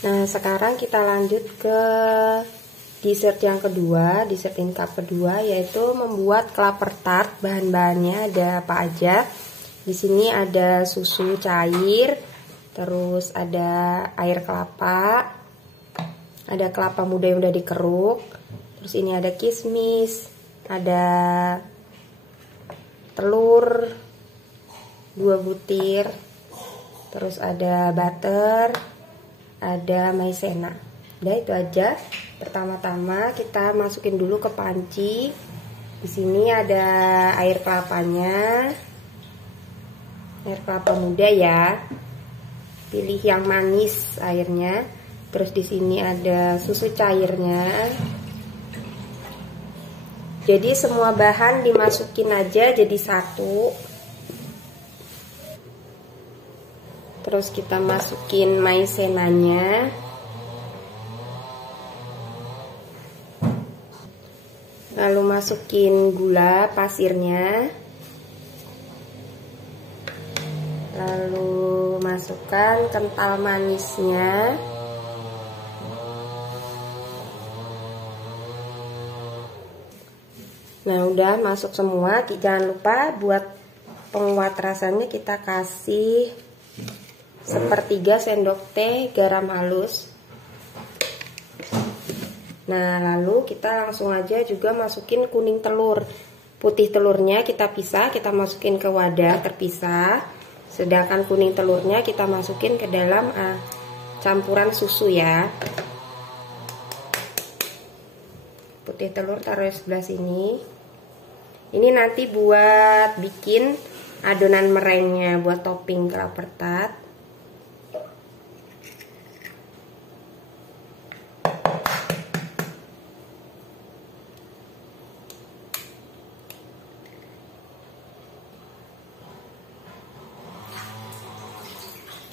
Nah, sekarang kita lanjut ke dessert yang kedua, dessert in cup kedua, yaitu membuat klaper tart. Bahan-bahannya ada apa aja? Di sini ada susu cair, terus ada air kelapa, ada kelapa muda yang udah dikeruk, terus ini ada kismis, ada telur 2 butir, terus ada butter, ada maizena. Udah, itu aja. Pertama-tama kita masukin dulu ke panci. Di sini ada air kelapanya, air kelapa muda ya. Pilih yang manis airnya. Terus di sini ada susu cairnya. Jadi semua bahan dimasukin aja jadi satu. Terus kita masukin maizenanya. Lalu masukin gula pasirnya. Lalu masukkan kental manisnya. Nah, udah masuk semua. Jangan lupa buat penguat rasanya kita kasih 1/3 sendok teh garam halus. Nah, lalu kita langsung aja juga masukin kuning telur. Putih telurnya kita pisah, kita masukin ke wadah terpisah. Sedangkan kuning telurnya kita masukin ke dalam campuran susu ya. Putih telur taruh di sebelah sini. Ini nanti buat bikin adonan merengnya, buat topping klaper tart.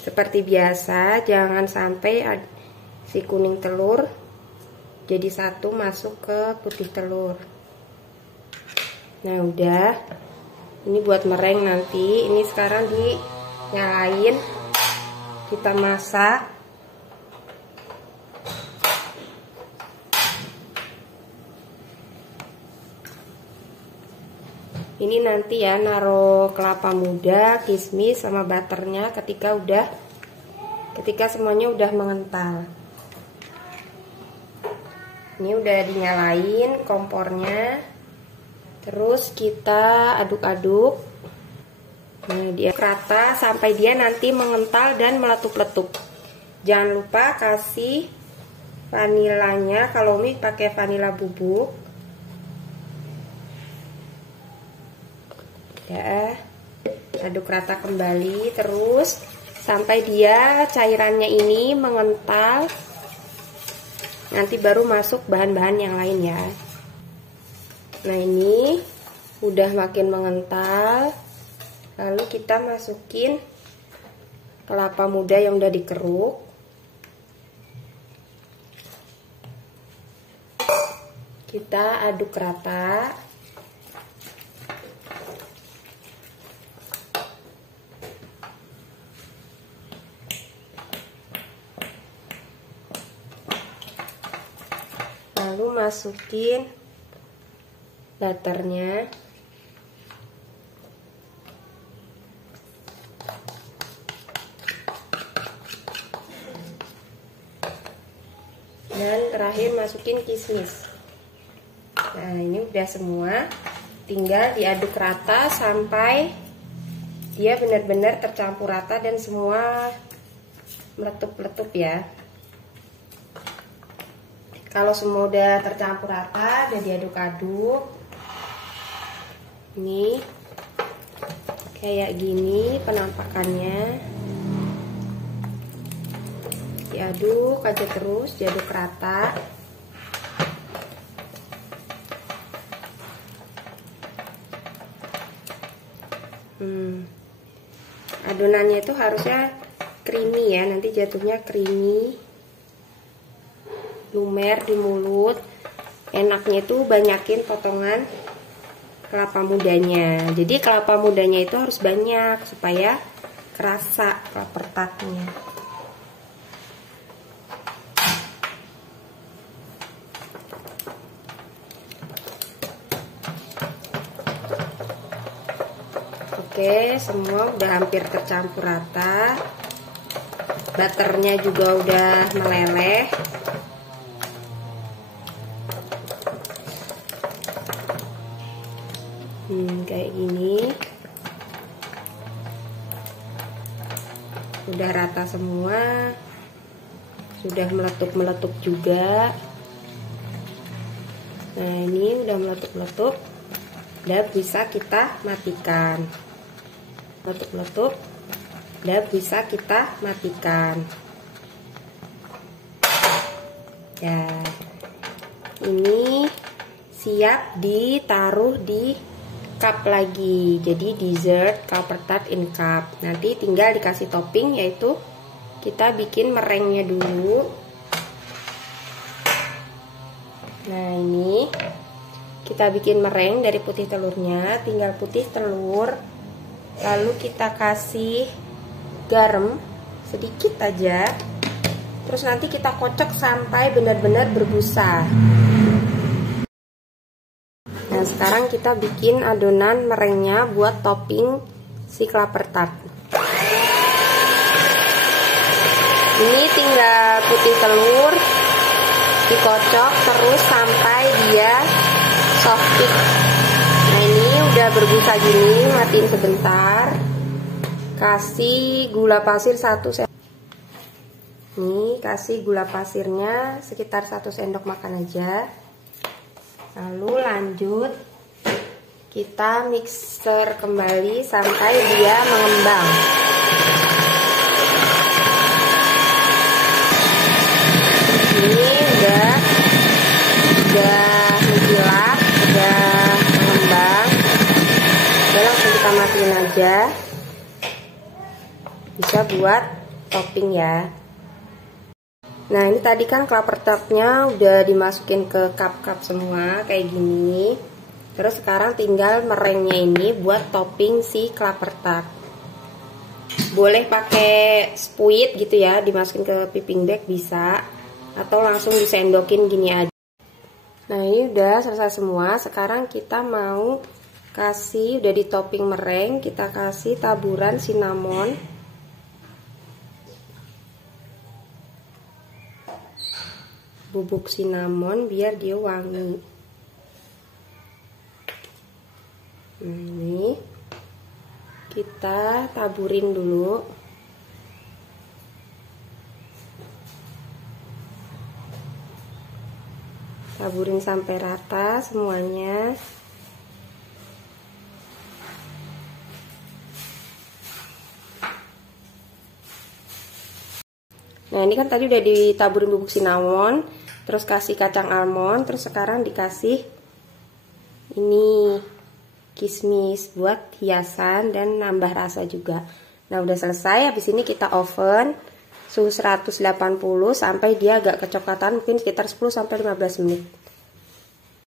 Seperti biasa, jangan sampai si kuning telur jadi satu masuk ke putih telur. Nah, udah. Ini buat mereng nanti. Ini sekarang dinyalain. Kita masak. Ini nanti ya naruh kelapa muda, kismis sama butternya ketika semuanya udah mengental. Ini udah dinyalain kompornya. Terus kita aduk-aduk. Nah, dia rata sampai dia nanti mengental dan meletup-letup. Jangan lupa kasih vanilanya, kalau Umi pakai vanila bubuk. Ya, aduk rata kembali terus sampai dia cairannya ini mengental. Nanti baru masuk bahan-bahan yang lain ya. Nah, ini udah makin mengental. Lalu kita masukin kelapa muda yang udah dikeruk. Kita aduk rata. Lalu masukin butternya. Dan terakhir masukin kismis. Nah, ini udah semua. Tinggal diaduk rata sampai dia benar-benar tercampur rata dan semua meletup-letup ya. Kalau semua udah tercampur rata, udah diaduk-aduk. Ini kayak gini penampakannya. Diaduk aja terus, diaduk rata. Adonannya itu harusnya creamy ya, nanti jatuhnya creamy, lumer di mulut. Enaknya itu banyakin potongan kelapa mudanya. Jadi kelapa mudanya itu harus banyak supaya kerasa klaper tartnya. Oke, semua udah hampir tercampur rata. Butternya juga udah meleleh. Kayak gini. Udah rata semua. Sudah meletup-meletup juga. Nah, ini udah meletup-meletup. Udah bisa kita matikan. Meletup-meletup. Udah bisa kita matikan. Ya. Ini siap ditaruh di cup lagi. Jadi dessert clapper tart in cup. Nanti tinggal dikasih topping, yaitu kita bikin merengnya dulu. Nah, ini kita bikin mereng dari putih telurnya. Tinggal putih telur, lalu kita kasih garam sedikit aja. Terus nanti kita kocok sampai benar-benar berbusa. Nah, sekarang kita bikin adonan merengnya buat topping si clapper tart. Ini tinggal putih telur dikocok terus sampai dia soft peak. Nah, ini udah berbusa gini, matiin sebentar. Kasih gula pasir 1 sendok. Nih, kasih gula pasirnya sekitar 1 sendok makan aja. Lalu lanjut kita mixer kembali sampai dia mengembang. Ini udah mengkilap, udah mengembang. Udah, langsung kita matiin aja. Bisa buat topping ya. Nah, ini tadi kan clapper tartnya udah dimasukin ke cup-cup semua kayak gini. Terus sekarang tinggal merengnya ini buat topping si clapper tart. Boleh pakai spuit gitu ya, dimasukin ke piping bag bisa, atau langsung disendokin gini aja. Nah, ini udah selesai semua. Sekarang kita mau kasih, udah di topping mereng, kita kasih taburan cinnamon. Bubuk cinnamon biar dia wangi. Ini kita taburin dulu. Taburin sampai rata semuanya. Nah, ini kan tadi udah ditaburin bubuk cinnamon, terus kasih kacang almond, terus sekarang dikasih ini kismis buat hiasan dan nambah rasa juga. Nah, udah selesai. Habis ini kita oven suhu 180 sampai dia agak kecoklatan, mungkin sekitar 10 sampai 15 menit.